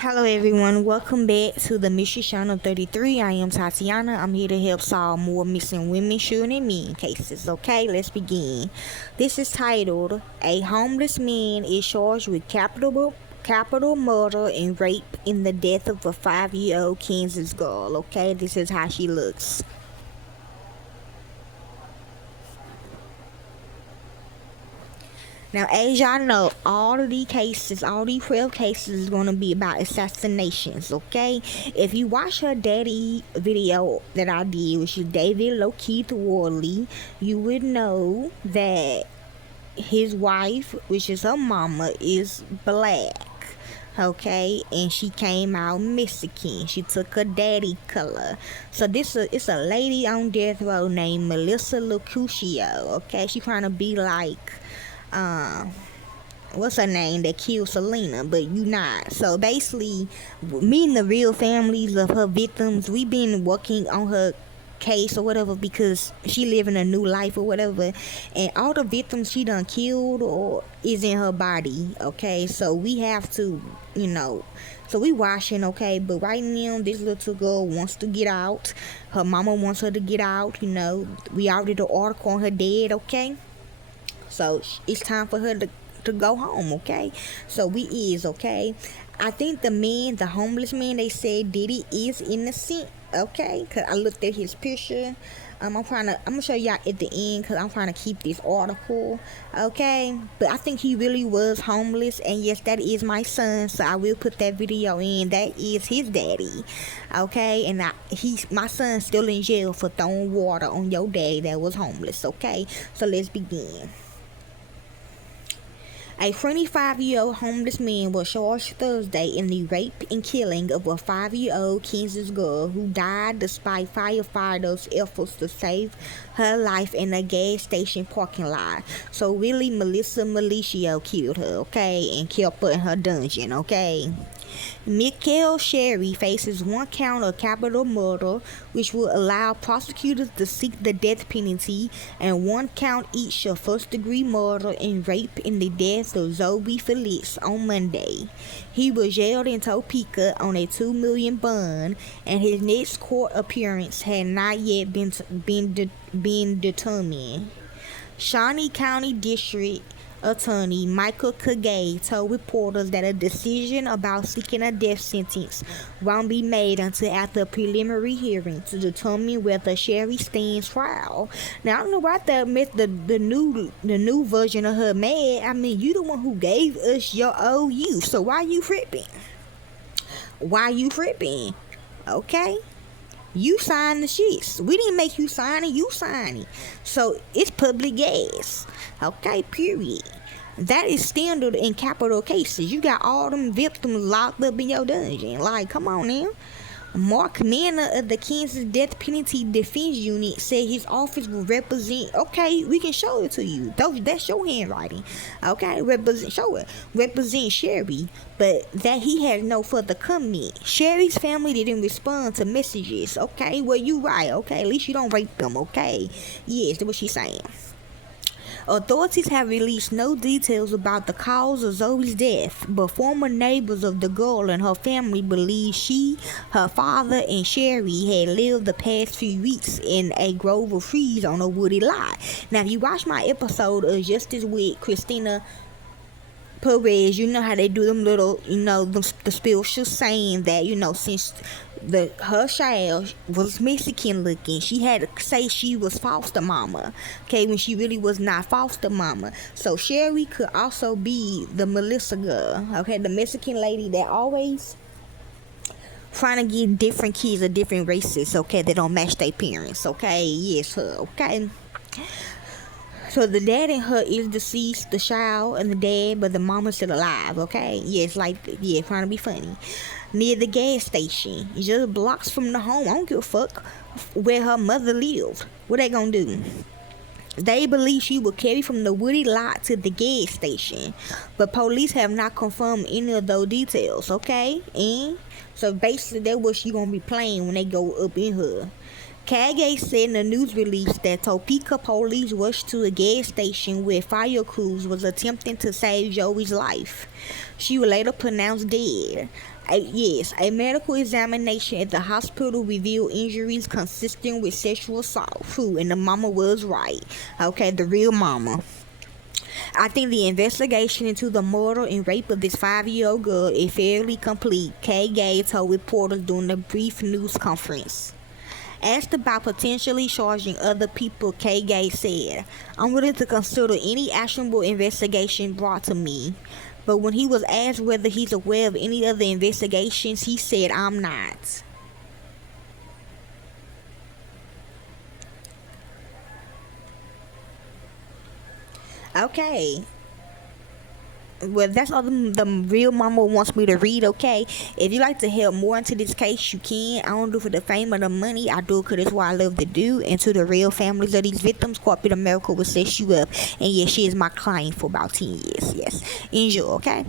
Hello everyone, welcome back to the Mystery Channel 33. I am Tatiana. I'm here to help solve more missing women, children, and men cases. Okay, let's begin. This is titled, A Homeless Man is Charged with Capital Murder and Rape in the Death of a 5-year-old Kansas girl. Okay, this is how she looks. Now, as y'all know, all of these cases, all these 12 cases is going to be about assassinations, okay? If you watch her daddy video that I did, which is David Lokeith Worley, you would know that his wife, which is her mama, is black. Okay, and she came out Mexican. She took her daddy color. So it's a lady on death row named Melissa Lucucio. Okay, she trying to be like uh, what's her name that killed Selena, but you not. So basically, me and the real families of her victims, we've been working on her case or whatever because she living a new life or whatever, and all the victims she done killed or is in her body. Okay, so we have to, so we watching. Okay, but right now this little girl wants to get out. Her mama wants her to get out. We already did an article on her dad. Okay, so it's time for her to go home. Okay, so we is okay. I think the homeless man they said did it is innocent. Okay, cause I looked at his picture. I'm gonna show y'all at the end because I'm trying to keep this article. Okay, but I think he really was homeless, and yes, that is my son. So I will put that video in. That is his daddy. Okay, and my son's still in jail for throwing water on your daddy that was homeless. Okay, so let's begin. A 25-year-old homeless man was charged Thursday in the rape and killing of a 5-year-old Kansas girl who died despite firefighters' efforts to save her life in a gas station parking lot. So really, Melissa Milicio killed her, okay, and kept her in her dungeon, okay. Mikhail Sherry faces one count of capital murder, which will allow prosecutors to seek the death penalty, and one count each of first-degree murder and rape in the death of Zoe Felix on Monday. He was jailed in Topeka on a $2 million bond, and his next court appearance had not yet been determined. Shawnee County District Attorney Michael Kagay told reporters that a decision about seeking a death sentence won't be made until after a preliminary hearing to determine whether Sherry stands trial. Now I don't know why that made the new version of her mad. I mean, you the one who gave us your OU, so why you fripping? Why you fripping? Okay. You signed the shits. We didn't make you sign it. You signed it. So it's public gas. Okay, period. That is standard in capital cases. You got all them victims locked up in your dungeon. Like, come on now. Mark Manna of the Kansas Death Penalty Defense Unit said his office will represent. Okay, we can show it to you. That's your handwriting. Okay, represent Sherry, but that he has no further comment. Sherry's family didn't respond to messages. Okay, well you right. Okay, at least you don't rape them. Okay, yes, that's what she's saying. Authorities have released no details about the cause of Zoe's death, but former neighbors of the girl and her family believe she, her father, and Sherry had lived the past few weeks in a grove of trees on a wooded lot. Now, if you watch my episode of Justice with Christina Perez, you know how they do them little, the spiritual saying that, since her child was Mexican looking, she had to say she was foster mama, okay, when she really was not foster mama. So Sherry could also be the Melissa girl, okay, the Mexican lady that always trying to get different kids of different races, okay, that don't match their parents, okay, yes, her, okay. So the dad and her is deceased, the child and the dad, but the mama's still alive, okay? Yes, trying to be funny. Near the gas station, just blocks from the home, I don't give a fuck, where her mother lived. What they gonna do? They believe she will carry from the woody lot to the gas station, but police have not confirmed any of those details, okay? And so basically that's what she gonna be playing when they go up in her. Kage said in a news release that Topeka police rushed to a gas station where fire crews was attempting to save Joey's life. She was later pronounced dead. A medical examination at the hospital revealed injuries consistent with sexual assault. Who? And the mama was right. Okay, the real mama. I think the investigation into the murder and rape of this 5-year-old girl is fairly complete, Kay Gay told reporters during a brief news conference. Asked about potentially charging other people, Kay Gay said, I'm willing to consider any actionable investigation brought to me. But when he was asked whether he's aware of any other investigations, he said, I'm not. Okay. Well, that's all the real mama wants me to read, okay? If you like to help more into this case, you can. I don't do it for the fame or the money. I do it because it's what I love to do. And to the real families of these victims, corporate America will set you up. And yes, she is my client for about 10 years. Yes. Enjoy, okay?